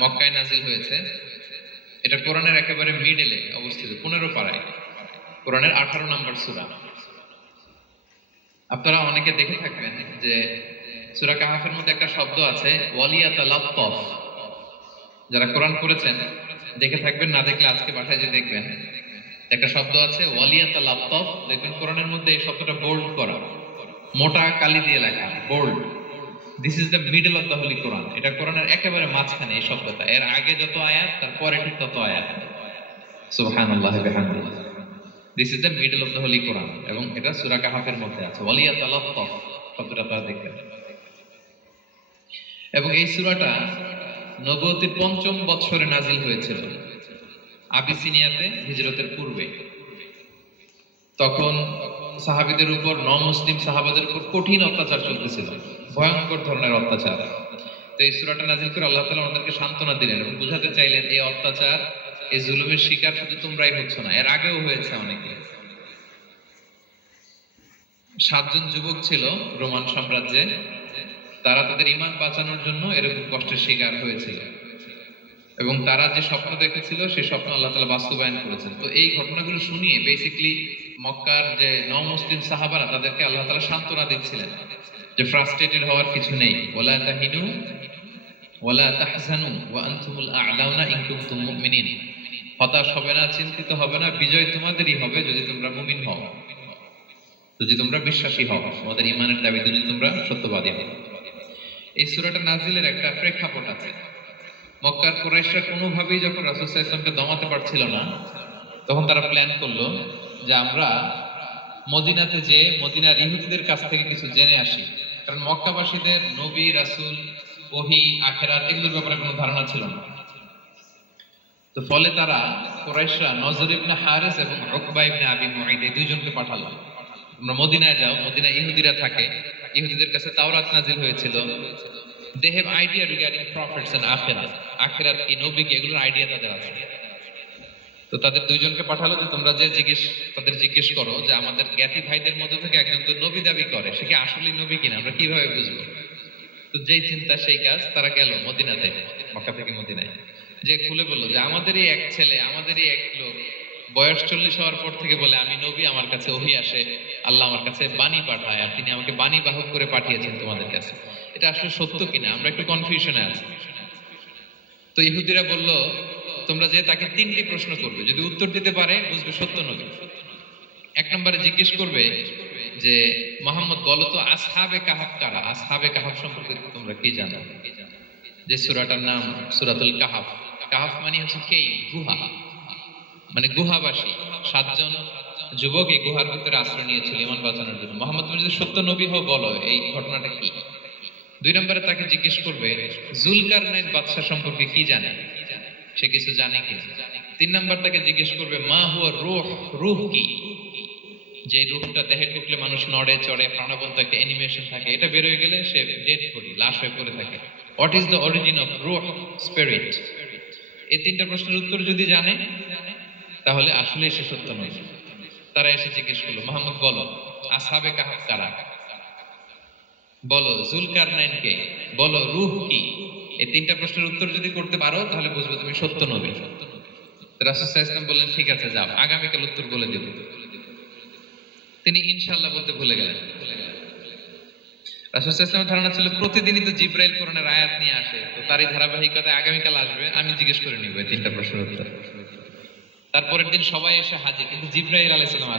মক্কায় নাজিল হয়েছে। এটা কোরআনের একেবারে মিডলে অবস্থিত, পনেরো পাড়ায়। কোরআনের আঠারো নম্বর সুরা। আপনারা অনেকে দেখে থাকবেন যে সুরা কাহাফের মধ্যে একটা শব্দ আছে যারা কোরআন করেছেন দেখে থাকবেন, না দেখলে আজকে বাসায় যে দেখবেন, একটা শব্দ আছে ওয়ালিয়াতা লাত্তফ দেখবেন কোরআনের মধ্যে এই শব্দটা বোল্ড করা। মোটা কালি দিয়ে লেখা bold this is the middle of the holy Quran এটা কোরআনের একেবারে মাঝখানে এই শব্দটা এর আগে যত আয়াত, তার পরে ঠিক তত আয়াত। সুবহানাল্লাহি বিহামদিহি। This is the middle of the holy Quran এবং এটা সূরা কাহাফের মধ্যে আছে। ওয়ালিয়া তালাত্তফ। শব্দটা আপনারা দেখবেন। এবং এই সূরাটা নবুয়তির পঞ্চম বৎসরে নাজিল হয়েছিল। আবিসিনিয়াতে হিজরতের পূর্বে। তখন সাহাবিদের উপর ন মুসলিম সাহাবাদের উপর কঠিন অত্যাচার চলতেছিল, ভয়ঙ্কর ধরনের অত্যাচার। তো এই সুরাটা নাজিল করে আল্লাহ তালা আমাদেরকে সান্ত্বনা দিলেন এবং বুঝাতে চাইলেন, এই অত্যাচার, এই জুলুমের শিকার শুধু তোমরাই হচ্ছ না, এর আগেও হয়েছে অনেকে। সাতজন যুবক ছিল রোমান সাম্রাজ্যে, তারা তাদের ইমান বাঁচানোর জন্য এরকম কষ্টের শিকার হয়েছিল। এবং তারা যে স্বপ্ন দেখেছিল, সেই স্বপ্ন আল্লাহ তালা বাস্তবায়ন করেছেন। তো এই ঘটনাগুলো শুনিয়ে বেসিকলি মক্কার যে ন মুসলিম সাহাবারা, তাদেরকে আল্লাহ তালা সান্ত্বনা দিচ্ছিলেন যে ফ্রাস্ট্রেটেড হওয়ার কিছু নেই। ওলা তাহিনু ওলা তাহসানু ওয়া আনতুমুল আ'লাউনা ইন কুনতুম মুমিনিন। হতাশ হবে না, চিন্তিত হবে না, বিজয় তোমাদেরই হবে যদি তোমরা মুমিন হও। যদি তোমরা বিশ্বাসী হও, তোমাদের ইমানের দাবিতে যদি তোমরা সত্যবাদী হও। এই সূরাটা নাজিলের একটা প্রেক্ষাপট আছে। মক্কার কুরাইশরা কোনোভাবেই যখন রাসূল সাল্লাল্লাহু দমাতে পারছিল না, তখন তারা প্ল্যান করল যে আমরা মদিনাতে যে মদিনার ইহুদিদের কাছ থেকে কিছু জেনে আসি। কারণ মক্কাবাসীদের নবী, রাসুল, ওহী, আখেরাত এগুলোর ব্যাপারে কোনো ধারণা ছিল না। তো ফলে তারা কুরাইশরা নজর ইবনে হারিস এবং উকবা ইবনে আবি মুঈদ এই দুইজনকে পাঠালো। তোমরা মদিনায় যাও, মদিনায় ইহুদিরা থাকে। ইহুদিদের কাছে তাওরাত নাজিল হয়েছিল। They have idea regarding profits and আখিরাত। আখিরাত কি নবী কি এগুলোর আইডিয়া তাদের আছে। তো তাদের দুইজনকে পাঠালো যে তোমরা যে জিজ্ঞেস তাদের জিজ্ঞেস করো যে আমাদের জ্ঞাতি ভাইদের মধ্যে থেকে একজন তো নবী দাবি করে, সে কি আসলে নবী কিনা? আমরা কীভাবে বুঝব? তো যেই চিন্তা, সেই কাজ তারা গেল মদিনাতে, মক্কা থেকে মদিনায়। যে খুলে বলল যে, আমাদেরই এক ছেলে, আমাদেরই এক লোক। বয়স চল্লিশ হওয়ার পর থেকে বলে, আমি নবী, আমার কাছে ওহি আসে। আল্লাহ আমার কাছে বাণী পাঠায়। আর তিনি আমাকে বাণী বাহক করে পাঠিয়েছেন তোমাদের কাছে। এটা আসলে সত্য কিনা? আমরা একটু কনফিউশনে আছি। তো ইহুদিরা বলল তোমরা যে তাকে তিনটি প্রশ্ন করবে, যদি উত্তর দিতে পারে, বুঝবে সত্য নবী। এক নম্বরে জিজ্ঞেস করবে যে, মোহাম্মদ, বলো তো, আসহাবে কাহাব কারা? আসহাবে কাহাব সম্পর্কে তোমরা কি জানো? যে সূরাটার নাম সূরাতুল কাহাফ কাহাফ মানে হচ্ছে কেই? গুহা। মানে গুহাবাসী। সাতজন যুবক এই গুহার ভিতরে আশ্রয় নিয়েছিল ইমান বাঁচানোর জন্য। মোহাম্মদ, তুমি যদি সত্য নবী হও, বলো, এই ঘটনাটা কি? দুই নম্বরে তাকে জিজ্ঞেস করবে জুলকার নাইন বাদশাহ সম্পর্কে কি জানে? সে কিছু জানে কি? তিন নম্বর তাকে জিজ্ঞেস করবে, মা হুয়া রুহ? রুহ কি? যে রুহটা দেহে ঢুকলে মানুষ নড়ে, চড়ে, প্রাণবন্ত একটা অ্যানিমেশন থাকে। এটা বের হয়ে গেলে সে ডেড বডি লাশ হয়ে পড়ে থাকে। What is the origin of রুহ? স্পিরিট এই তিনটা প্রশ্নের উত্তর যদি জানে, তাহলে আসলে সে সত্য নয়। তারা এসে জিজ্ঞেস করল, মোহাম্মদ, বলো, আসাবে কাহাব কারা? বলো জুলকার কে বলো, রুহ কি? এই তিনটা প্রশ্নের উত্তর যদি করতে পারো, তাহলে বুঝবে তুমি সত্য নবী। রাসুসাহ ইসলাম বললেন, ঠিক আছে, যাও। আগামীকাল উত্তর বলে দেব তিনি ইনশাল্লাহ বলতে ভুলে গেলেন। রাসুসাহ ইসলামের ধারণা ছিল, প্রতিদিনই তো জিব্রাইল কোরআনের আয়াত নিয়ে আসে। তো তারই ধারাবাহিকতায় আগামীকাল আসবে। আমি জিজ্ঞেস করে নিব এই তিনটা প্রশ্নের উত্তর। তারপরের দিন সবাই এসে হাজির, কিন্তু জিব্রাইল আলাইহিস সালাম